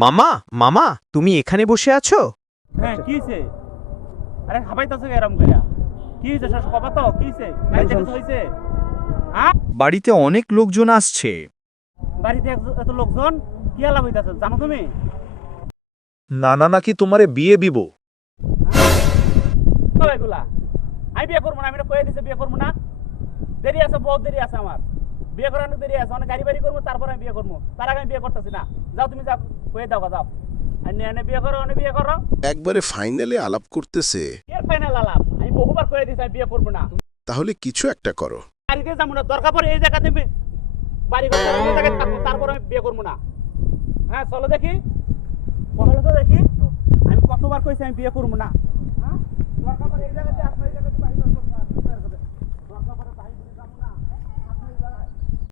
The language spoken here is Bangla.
মামা মামা তুমি এখানে বসে আছো? হ্যাঁ কি হয়েছে আরে হাবাইতেছে এরম কইরা? কি হয়েছে শাশু বাবা তো? কি হয়েছে বাড়িতে কিছু হ্যাঁ বাড়িতে অনেক লোকজন আসছে। বাড়িতে এত- লোকজন? কি আলাপ হইতাছে জানো তুমি? নানা নাকি তোমারে বিয়ে দিব? তো এগুলা আমি বিয়ে করব না আমি কয়ে দিছে বিয়ে করব না। দেরি আছে বহুত দেরি আছে আমার। বিয়ে করার দেরি আছে অনেক গাড়ি বাড়ি করব তারপর আমি বিয়ে করব। তার আগে আমি বিয়ে করতেছি না। যাও তুমি যাও। কয়ে দাও এনে বিয়ে করো বিয়ে করো। একবারে ফাইনালে আলাপ করতেছে। এর ফাইনাল আলাপ। আমি বহুবার কয়ে দিছি আমি বিয়ে করব না। তাহলে কিছু একটা করো। বাড়িতে যাব না দরকার পড়ে এই জায়গাতে বাড়ি এই থাকব তারপর আমি বিয়ে করব না। হ্যাঁ চলো দেখি। তো দেখি। আমি কতবার কইছি আমি বিয়ে করব না। হ্যাঁ? দরকার পড়ে এই জায়গাতে আসব